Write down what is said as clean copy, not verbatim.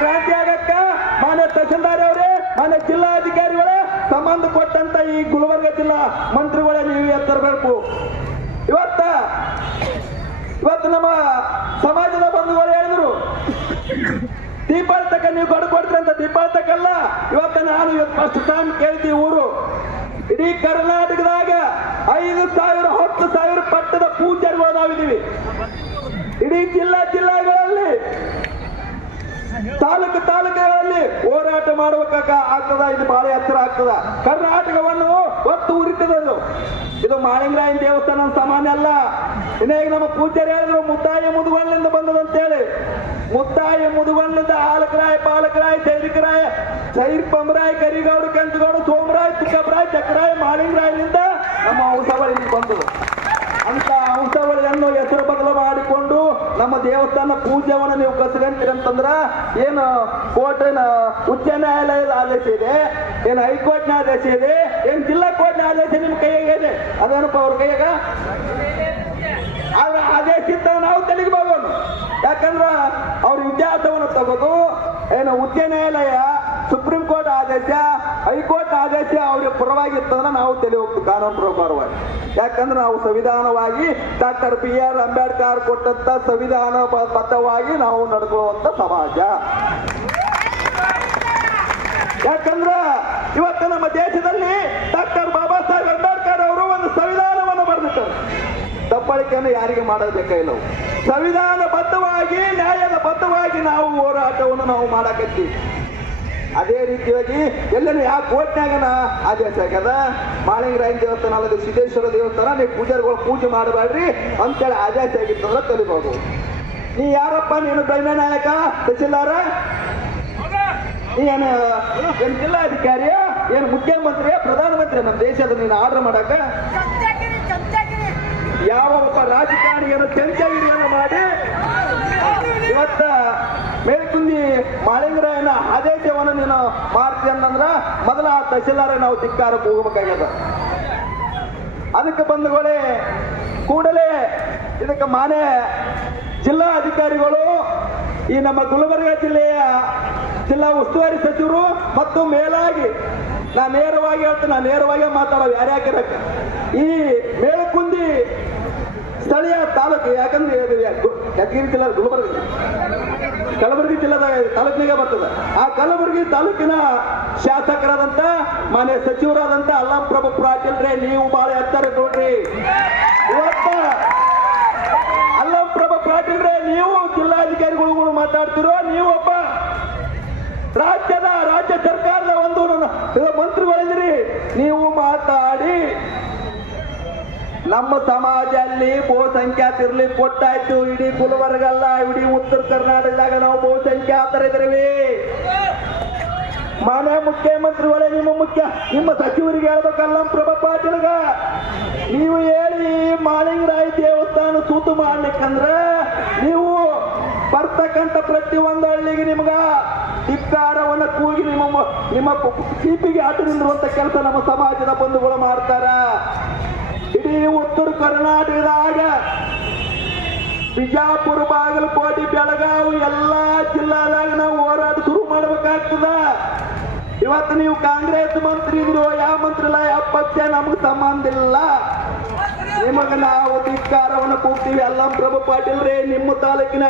ಕ್ರಾಂತಿ ಆಗಕ್ಕ ಮಾನ್ಯ ತಹಸೀಲ್ದಾರ್ ಅವರೇ, ಮಾನ್ಯ ಜಿಲ್ಲಾಧಿಕಾರಿಗಳೇ, ಸಂಬಂಧಪಟ್ಟಂತ ಈ ಗುಲ್ಬರ್ಗ ಜಿಲ್ಲಾ ಮಂತ್ರಿಗಳೇ ನೀವು ಎತ್ತರಬೇಕು. ಇವತ್ತು ನಮ್ಮ ಸಮಾಜದ ಬಂಧುಗಳು ಹೇಳಿದ್ರು ದೀಪಾವಳಿ ತಕ್ಕ ನೀವು ಕೊಡು ಕೊಡ್ತೀರಿ ಅಂತ. ದೀಪಾವಳಿ ತಕ್ಕಲ್ಲ, ಇವತ್ತು ನಾನು ಫಸ್ಟ್ ಟೈಮ್ ಕೇಳ್ತೀವಿ ಊರು ಇಡೀ ಕರ್ನಾಟಕದಾಗ 5,000 10,000 ಪಟ್ಟದ ಪೂಜಾರಿಗಳು ನಾವಿದ್ದೀವಿ. ಇಡೀ ಜಿಲ್ಲಾಗಳಲ್ಲಿ ತಾಲೂಕುಗಳಲ್ಲಿ ಹೋರಾಟ ಮಾಡಬೇಕಾಗ ಆಗ್ತದ. ಇದು ಬಹಳ ಎತ್ತರ ಆಗ್ತದ. ಕರ್ನಾಟಕವನ್ನು ಒತ್ತು ಉರಿತದ. ಇದು ಮಾಳಿಂಗರಾಯನ ದೇವಸ್ಥಾನ ಸಾಮಾನ್ಯ ಅಲ್ಲ. ಇನ್ನೇಗ ನಮ್ಮ ಪೂಜಾರಿ ಹೇಳಿದ್ರು ಮುತ್ತಾಯಿ ಮುದುಗಣ್ಣಿಂದ ಬಂದದಂತೇಳಿ. ಮುತ್ತಾಯಿ ಮುದುಗಣ್ಣಿಂದ ಆಲಕರಾಯ, ಪಾಲಕರಾಯ, ಸೈನಿಕರಾಯ, ಸೈರ್ ಪಂಬರಾಯ, ಕರಿಗೌಡ, ಕೆಂಚಗೌಡ, ಸೋಮರಾಯ, ತುಕ್ಕಬರಾಯ, ಚಕ್ರಾಯ, ಮಾಳಿಂಗರಾಯನಿಂದ ನಮ್ಮ ವಂಶಾವಳಿ ಬಂದದು. ಅಂತ ವಂಶಾವಳಿಯನ್ನು ಹೆಸರು ಬದಲು ಮಾಡಿಕೊಂಡು ನಮ್ಮ ದೇವಸ್ಥಾನ ಪೂಜೆಯನ್ನು ನೀವು ಕಸಗಂತೀರಂತಂದ್ರ ಏನು ಕೋರ್ಟಿನ ಉಚ್ಚ ನ್ಯಾಯಾಲಯದ ಆದೇಶ ಇದೆ, ಏನು ಹೈಕೋರ್ಟ್ನ ಆದೇಶ ಇದೆ, ಏನು ಜಿಲ್ಲಾ ಕೋರ್ಟ್ನ ಆದೇಶ ನಿಮ್ಮ ಕೈಯಾಗ ಇದೆ. ಅದೇನಪ್ಪ ಅವ್ರ ಕೈಯಾಗ ಆದ್ರೆ ಆದೇಶ ಇದ್ದ ನಾವು ತೆಲಿಗಬಹುದು. ಯಾಕಂದ್ರ ಅವ್ರ ಇತಿಹಾಸವನ್ನು ತಗೋದು ಏನು ಉಚ್ಚ ನ್ಯಾಯಾಲಯ, ಸುಪ್ರೀಂ ಕೋರ್ಟ್ ಆದೇಶ, ಹೈಕೋರ್ಟ್ ಆದೇಶ ಅವ್ರಿಗೆ ಪರವಾಗಿತ್ತಂದ್ರೆ ನಾವು ತಲೆ ಹೋಗ್ತೀವಿ ಕಾನೂನು ಪ್ರಕಾರವಾಗಿ. ಯಾಕಂದ್ರೆ ನಾವು ಸಂವಿಧಾನವಾಗಿ ಡಾಕ್ಟರ್ BR ಅಂಬೇಡ್ಕರ್ ಕೊಟ್ಟಂತ ಸಂವಿಧಾನ ಬದ್ಧವಾಗಿ ನಾವು ನಡ್ಕೊಳ್ಳುವಂತ ಸಮಾಜ. ಯಾಕಂದ್ರ ಇವತ್ತು ನಮ್ಮ ದೇಶದಲ್ಲಿ ಡಾಕ್ಟರ್ ಬಾಬಾ ಸಾಹೇಬ್ ಅಂಬೇಡ್ಕರ್ ಅವರು ಒಂದು ಸಂವಿಧಾನವನ್ನು ಬರೆದಿದ್ದಾರೆ. ದಬ್ಬಳಿಕೆಯನ್ನು ಯಾರಿಗೆ ಮಾಡಬೇಕಾಗಿಲ್ಲ. ಸಂವಿಧಾನ ಬದ್ಧವಾಗಿ, ನ್ಯಾಯದ ಬದ್ಧವಾಗಿ ನಾವು ಹೋರಾಟವನ್ನು ನಾವು ಮಾಡಕತ್ತೀವಿ. ಅದೇ ರೀತಿಯಾಗಿ ಎಲ್ಲರೂ ಯಾವ ಕೋರ್ಟ್ನಾಗ ಆದೇಶ ಆಗ್ಯದ, ಮಾಳಿಂಗರಾಯನ ದೇವಸ್ಥಾನ ಅಲ್ಲದೆ ಸಿದ್ದೇಶ್ವರ ದೇವಸ್ಥಾನ ನೀವು ಪೂಜಾರಿಗಳು ಪೂಜೆ ಮಾಡಬೇಡ್ರಿ ಅಂತೇಳಿ ಆದೇಶ ಆಗಿತ್ತಂದ್ರೆ ತಲಿಬಹುದು. ನೀ ಯಾರಪ್ಪ, ನೀನು ದೈವ ನಾಯಕ, ತಹಸೀಲ್ದಾರ, ಏನು ಜಿಲ್ಲಾಧಿಕಾರಿಯ, ಏನು ಮುಖ್ಯಮಂತ್ರಿಯ, ಪ್ರಧಾನಮಂತ್ರಿ ನಮ್ಮ ದೇಶದ ನೀನು ಆರ್ಡರ್ ಮಾಡಕ? ಯಾವ ಒಬ್ಬ ರಾಜಕಾರಣಿಯನ್ನು ಚಂಚಗಿರಿಯನ್ನು ಮಾಡಿ ಇವತ್ತ ಮೇಲ್ಕುಂದಿ ಮಾಳಿಂಗರಾಯನ ಆದೇಶವನ್ನು ನೀನು ಮಾಡ್ತೀಯ ಅಂತಂದ್ರ ಮೊದಲ ಆ ತಹಸೀಲ್ದಾರ ನಾವು ಧಿಕ್ಕಾರಕ್ಕೆ ಹೋಗಬೇಕಾಗ್ಯದ. ಅದಕ್ಕೆ ಬಂಧುಗಳೇ ಕೂಡಲೇ ಇದಕ್ಕೆ ಮಾನ್ಯ ಜಿಲ್ಲಾ ಅಧಿಕಾರಿಗಳು, ಈ ನಮ್ಮ ಗುಲ್ಬರ್ಗ ಜಿಲ್ಲೆಯ ಜಿಲ್ಲಾ ಉಸ್ತುವಾರಿ ಸಚಿವರು ಮತ್ತು ಮೇಲಾಗಿ ನಾನು ನೇರವಾಗಿ ಹೇಳ್ತೇನೆ, ನಾನು ನೇರವಾಗಿ ಮಾತಾಡೋ ಯಾರ್ಯಾಕಿರಕ್ಕೆ ಈ ಮೇಲ್ಕುಂದಿ ಸ್ಥಳೀಯ ತಾಲೂಕು, ಯಾಕಂದ್ರೆ ಯಾದಗಿರಿ ಜಿಲ್ಲಾ ಗುಲ್ಬರ್ಗ ಕಲಬುರಗಿ ಜಿಲ್ಲಾದ ತಾಲೂಕಿಗೆ ಬರ್ತದೆ. ಆ ಕಲಬುರಗಿ ತಾಲೂಕಿನ ಶಾಸಕರಾದಂತ ಮಾನ್ಯ ಸಚಿವರಾದಂತ ಅಲ್ಲಂ ಪ್ರಭು ಪಾಟೀಲ್ರೇ, ನೀವು ಬಹಳ ಎತ್ತರ ನೋಡ್ರಿ. ಇವತ್ತ ಅಲ್ಲಂ ಪ್ರಭು ಪಾಟೀಲ್ರೇ, ನೀವು ಜಿಲ್ಲಾಧಿಕಾರಿಗಳು ಮಾತಾಡ್ತಿರೋ, ನೀವು ಒಬ್ಬ ರಾಜ್ಯ ಸರ್ಕಾರದ ಒಂದು ಮಂತ್ರಿಗಳಿದ್ರಿ. ನೀವು ಮಾತಾಡಿ ನಮ್ಮ ಸಮಾಜದಲ್ಲಿ ಬಹುಸಂಖ್ಯಾತರಿರ್ಲಿಕ್ಕೆ ಕೊಟ್ಟಾಯ್ತು. ಇಡೀ ಗುಲ್ಬರ್ಗ ಅಲ್ಲ, ಇಡೀ ಉತ್ತರ ಕರ್ನಾಟಕದಾಗ ನಾವು ಬಹುಸಂಖ್ಯಾತರಿದ್ರಿ. ಮಾನ್ಯ ಮುಖ್ಯಮಂತ್ರಿಗಳೇ, ನಿಮ್ಮ ಸಚಿವರಿಗೆ ಹೇಳ್ಬೇಕಲ್ಲ ಪ್ರಭಾ ಪಾಟೀಲ್ಗ, ನೀವು ಹೇಳಿ ಮಾಳಿಂಗರಾಯ ದೇವಸ್ಥಾನ ಸೂತು ಮಾಡ್ಲಿಕ್ಕಂದ್ರ ನೀವು ಬರ್ತಕ್ಕಂಥ ಪ್ರತಿಯೊಂದು ಹಳ್ಳಿಗೆ ನಿಮ್ಗ ಧಿಕ್ಕಾರವನ್ನು ಕೂಗಿ ನಿಮ್ಮ ಸಿಪಿಗೆ ಆಟ ನಿಲ್ಲುವಂತ ಕೆಲಸ ನಮ್ಮ ಸಮಾಜದ ಬಂಧುಗಳು ಮಾಡ್ತಾರ. ಇಡೀ ಉತ್ತರ ಕರ್ನಾಟಕದಾಗ ಬಿಜಾಪುರ, ಬಾಗಲಕೋಟೆ, ಬೆಳಗಾವಿ ಎಲ್ಲಾ ಜಿಲ್ಲಾದಾಗ ನಾವು ಹೋರಾಟ ಶುರು ಮಾಡ್ಬೇಕಾಗ್ತದ. ಇವತ್ತು ನೀವು ಕಾಂಗ್ರೆಸ್ ಮಂತ್ರಿ ಇದ್ರು, ಯಾವ ಮಂತ್ರಿ ಇಲ್ಲ, ಯಾವ ಪಕ್ಷ ನಮ್ಗೆ ಸಂಬಂಧ ಇಲ್ಲ. ನಿಮಗ ನಾವು ಧಿಕ್ಕಾರವನ್ನು ಕೂಗ್ತೀವಿ. ಅಲ್ಲಂ ಪ್ರಭು ಪಾಟೀಲ್ರೇ, ನಿಮ್ಮ ತಾಲೂಕಿನ